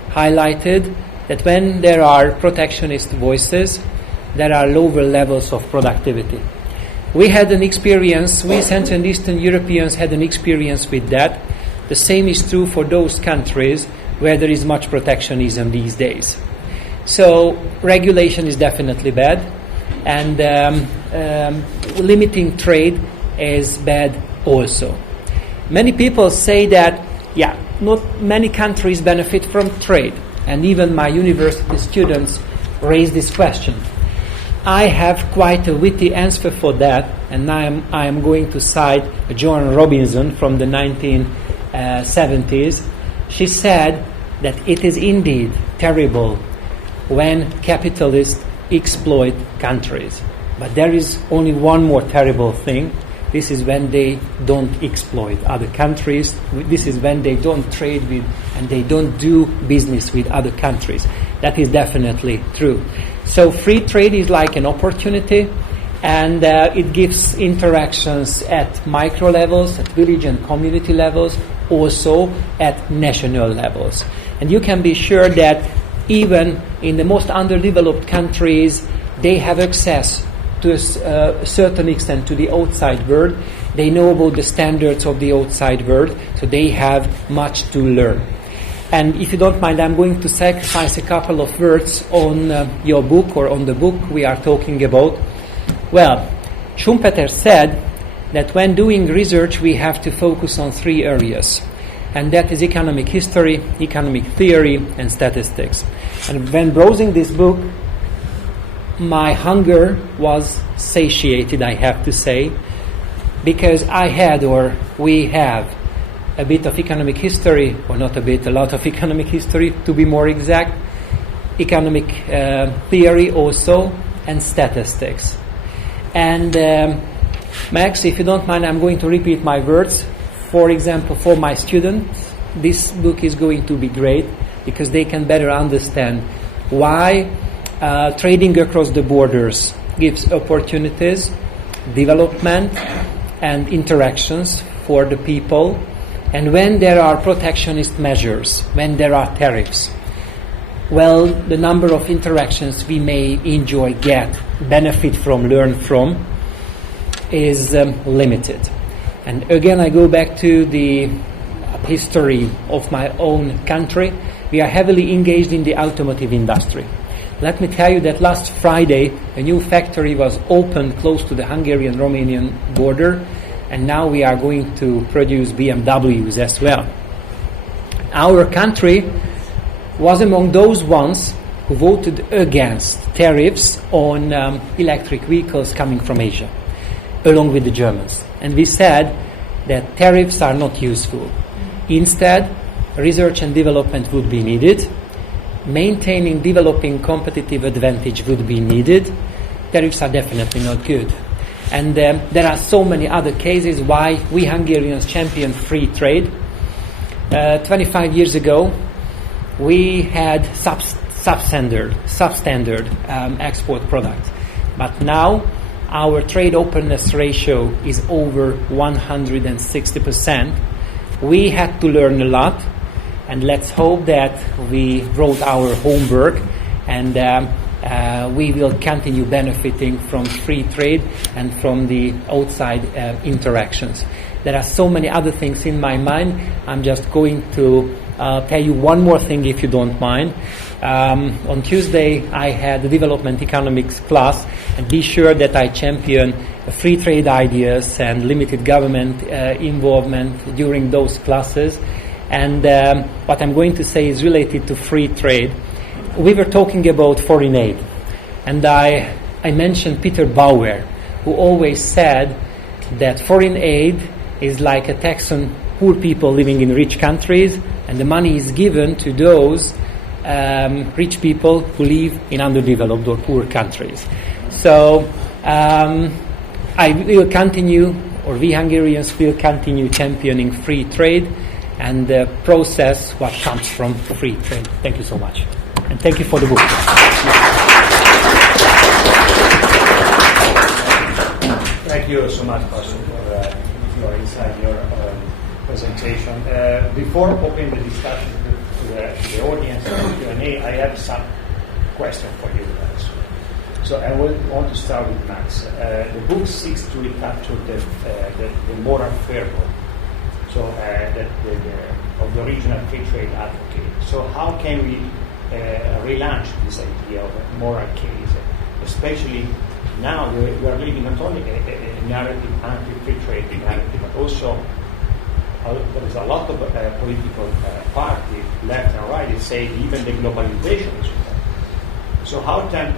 highlighted that when there are protectionist voices, there are lower levels of productivity. We had an experience, we Central and Eastern Europeans had an experience with that. The same is true for those countries where there is much protectionism these days. So regulation is definitely bad, and limiting trade is bad also. Many people say that, not many countries benefit from trade, and even my university students raise this question. I have quite a witty answer for that, and I am going to cite Joan Robinson from the 1970s. She said that it is indeed terrible when capitalists exploit countries. But there is only one more terrible thing. This is when they don't exploit other countries. This is when they don't trade with and they don't do business with other countries. That is definitely true. So free trade is like an opportunity, and it gives interactions at micro levels, at village and community levels, also at national levels. And you can be sure that even in the most underdeveloped countries, they have access to a certain extent to the outside world. They know about the standards of the outside world, so they have much to learn. And if you don't mind, I'm going to sacrifice a couple of words on your book, or on the book we are talking about. Well, Schumpeter said that when doing research, we have to focus on three areas. And that is economic history, economic theory, and statistics. And when browsing this book, my hunger was satiated, I have to say, because I had, or we have, a bit of economic history, or not a bit, a lot of economic history, to be more exact, economic theory also, and statistics. And Max, if you don't mind, I'm going to repeat my words. For example, for my students, this book is going to be great because they can better understand why trading across the borders gives opportunities, development, and interactions for the people. And when there are protectionist measures, when there are tariffs, well, the number of interactions we may enjoy, get, benefit from, learn from, is limited. And again, I go back to the history of my own country. We are heavily engaged in the automotive industry. Let me tell you that last Friday, a new factory was opened close to the Hungarian-Romanian border, and now we are going to produce BMWs as well. Our country was among those ones who voted against tariffs on electric vehicles coming from Asia, along with the Germans. And we said that tariffs are not useful. Instead, research and development would be needed. Maintaining developing competitive advantage would be needed. Tariffs are definitely not good. And there are so many other cases why we Hungarians champion free trade. 25 years ago, we had substandard export products. But now, our trade openness ratio is over 160%. We had to learn a lot, and let's hope that we wrote our homework, and we will continue benefiting from free trade and from the outside interactions. There are so many other things in my mind. I'm just going to tell you one more thing, if you don't mind. On Tuesday, I had a development economics class, and be sure that I champion free trade ideas and limited government involvement during those classes. And what I'm going to say is related to free trade. We were talking about foreign aid, and I mentioned Peter Bauer, who always said that foreign aid is like a tax on poor people living in rich countries, and the money is given to those rich people who live in underdeveloped or poor countries. So I will continue, or we Hungarians will continue championing free trade and process what comes from free trade. Thank you so much. And thank you for the book. Thank you so much, Pastor, for your insight, your presentation. Before opening the discussion to the audience and Q&A, I have some questions for you guys. So I want to start with Max. The book seeks to recapture the moral fervor, so of the original free trade advocate. So how can we relaunch this idea of a moral case, especially now we are living not only a narrative, anti-free trade narrative, but also there is a lot of political parties, left and right, that say even the globalization is wrong. So how can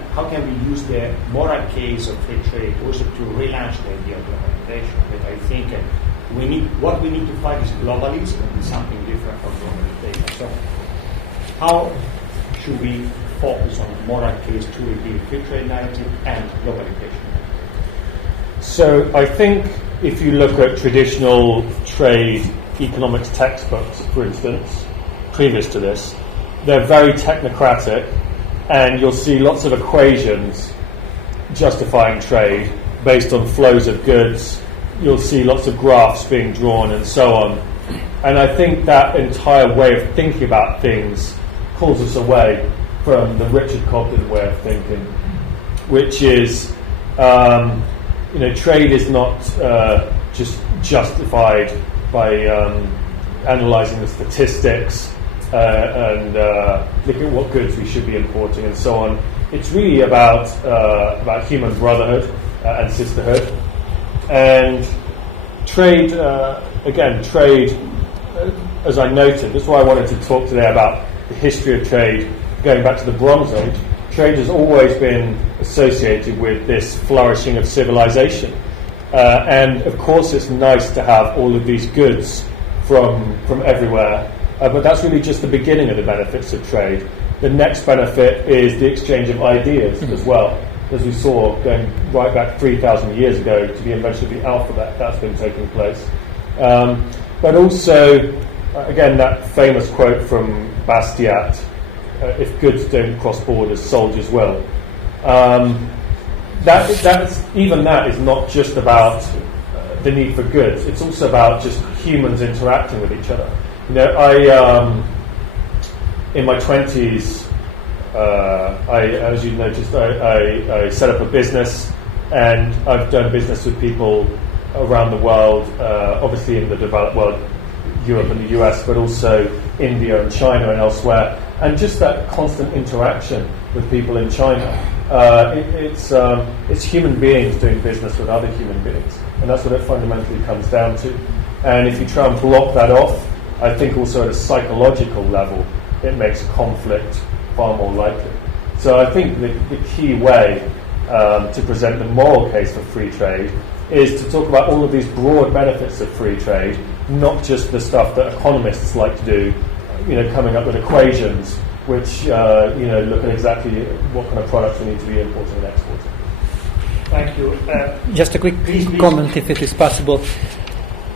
we use the moral case of free trade also to relaunch the idea of globalization? But I think what we need to fight is globalism, and something different from globalization. So how should we focus on moral case to rebuild free trade narrative and globalization? So I think if you look at traditional trade economics textbooks, for instance, previous to this, they're very technocratic, and you'll see lots of equations justifying trade based on flows of goods. You'll see lots of graphs being drawn and so on. And I think that entire way of thinking about things pulls us away from the Richard Cobden way of thinking, which is, trade is not just justified by analysing the statistics and looking at what goods we should be importing and so on. It's really about human brotherhood and sisterhood. And trade, as I noted, that's why I wanted to talk today about the history of trade, going back to the Bronze Age. Trade has always been associated with this flourishing of civilization. And of course it's nice to have all of these goods from everywhere, but that's really just the beginning of the benefits of trade. The next benefit is the exchange of ideas as well, as we saw going right back 3,000 years ago to the invention of the alphabet. That's been taking place. But also, again, that famous quote from Bastiat, if goods don't cross borders, soldiers will. That is not just about the need for goods. It's also about just humans interacting with each other. In my 20s, as you noticed, I set up a business, and I've done business with people around the world, obviously in the developed world, Europe and the US, but also India and China and elsewhere. And just that constant interaction with people in China. It's human beings doing business with other human beings, and that's what it fundamentally comes down to. And if you try and block that off, I think also at a psychological level, it makes conflict far more likely. So I think the key way to present the moral case for free trade is to talk about all of these broad benefits of free trade, not just the stuff that economists like to do, coming up with equations which look at exactly what kind of products we need to be importing and exporting. Thank you. Just a quick Please. comment, if it is possible.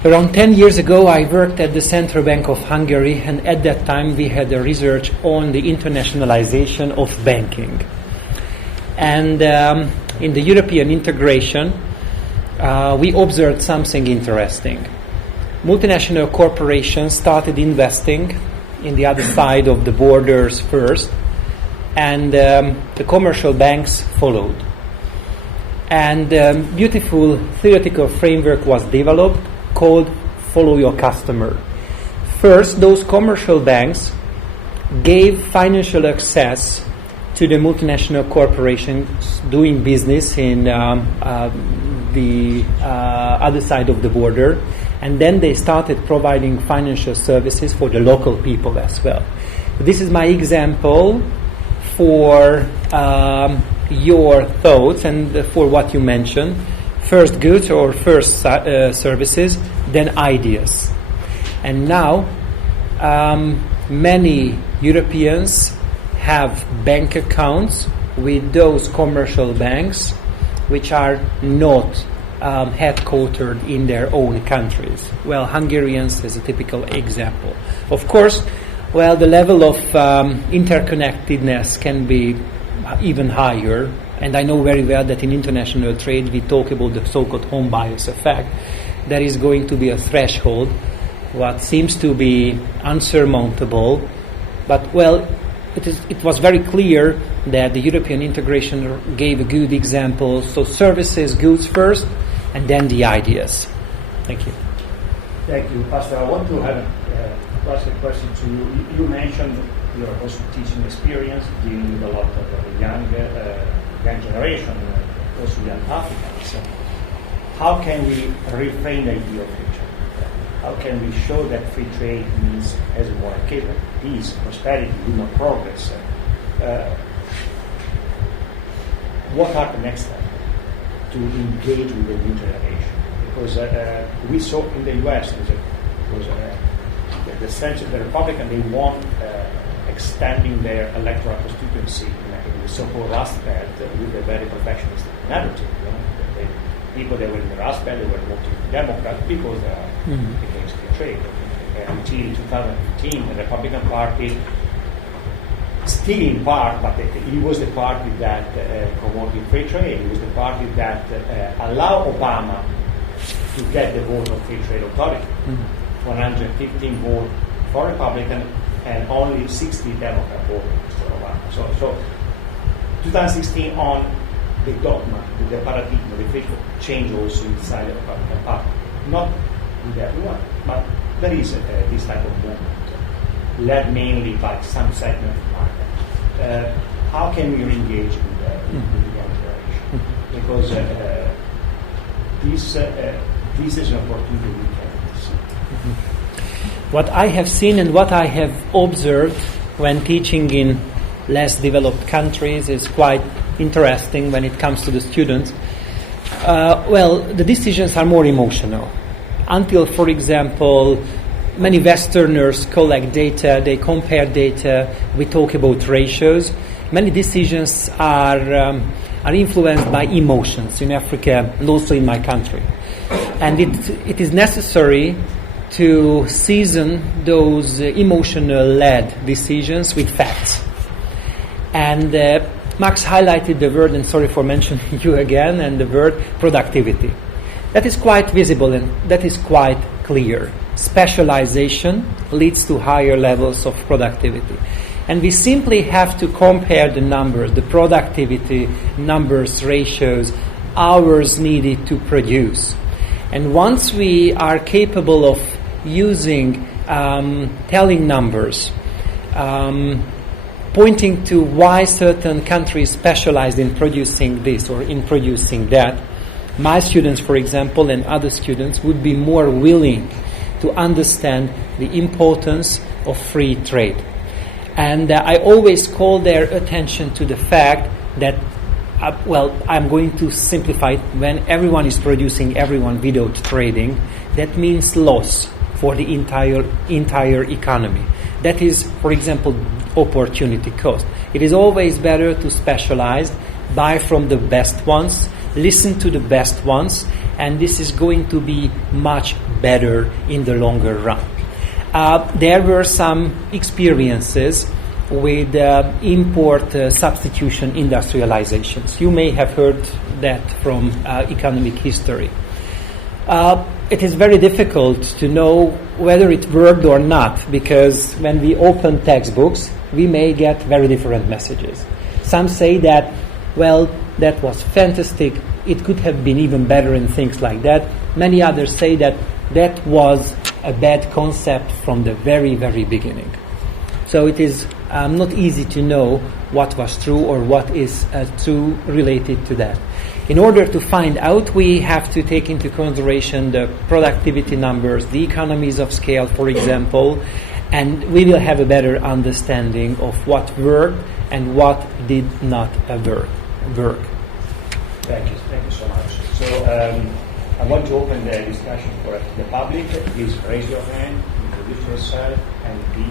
Around 10 years ago, I worked at the Central Bank of Hungary, and at that time we had a research on the internationalization of banking. And in the European integration, we observed something interesting. Multinational corporations started investing in the other side of the borders first, and the commercial banks followed. And beautiful theoretical framework was developed called Follow Your Customer. First, those commercial banks gave financial access to the multinational corporations doing business in the other side of the border, and then they started providing financial services for the local people as well. This is my example for your thoughts and for what you mentioned. First goods or first services, then ideas. And now many Europeans have bank accounts with those commercial banks which are not headquartered in their own countries. Well, Hungarians is a typical example. Of course, well, the level of interconnectedness can be even higher, and I know very well that in international trade we talk about the so-called home bias effect. There is going to be a threshold, what seems to be unsurmountable, but well, it was very clear that the European integration gave a good example. So services, goods first, and then the ideas. Thank you. Thank you, Pastor. I want to ask a question to you. You mentioned your also teaching experience dealing with a lot of young generation, also young Africans. How can we reframe the idea of free trade? How can we show that free trade means, as we want to keep it, peace, prosperity, human progress? What are the next steps to engage with the new generation? Because we saw in the U.S. the Senate, the Republican, they want extending their electoral constituency in the so-called Rust Belt with a very protectionist narrative. You know? People that were in the Rust Belt, they were voting Democrat because they are against free trade. Until 2015, the Republican Party, still in part, but it was the party that promoted free trade. It was the party that allowed Obama to get the vote of free trade authority. 115 votes for Republican and only 60 Democrat voted for Obama. So 2016 on, the dogma, the paradigm, the free trade change also inside the Republican Party. Not with everyone, but there is this type of movement, led mainly by some segment of the market. How can we re-engage with the young generation? Because this is an opportunity we can see. What I have seen and what I have observed when teaching in less developed countries is quite interesting when it comes to the students. Well, the decisions are more emotional. Until, for example, many Westerners collect data, they compare data, we talk about ratios. Many decisions are influenced by emotions in Africa and also in my country. And it is necessary to season those emotional-led decisions with facts. And Max highlighted the word, and sorry for mentioning you again, and the word productivity. That is quite visible and that is quite clear. Specialization leads to higher levels of productivity. And we simply have to compare the numbers, the productivity, numbers, ratios, hours needed to produce. And once we are capable of using, telling numbers, pointing to why certain countries specialized in producing this or in producing that, my students, for example, and other students would be more willing to understand the importance of free trade. And I always call their attention to the fact that, I'm going to simplify it, when everyone is producing everyone without trading, that means loss for the entire economy. That is, for example, opportunity cost. It is always better to specialize, buy from the best ones, listen to the best ones, and this is going to be much better in the longer run. There were some experiences with import substitution industrializations. You may have heard that from economic history. It is very difficult to know whether it worked or not, because when we open textbooks, we may get very different messages. Some say that, well, that was fantastic, it could have been even better and things like that. Many others say that that was a bad concept from the very, very beginning. So it is not easy to know what was true or what is true related to that. In order to find out, we have to take into consideration the productivity numbers, the economies of scale, for example, and we will have a better understanding of what worked and what did not work. Thank you so much. So I want to open the discussion for the public. Please raise your hand, introduce yourself, and be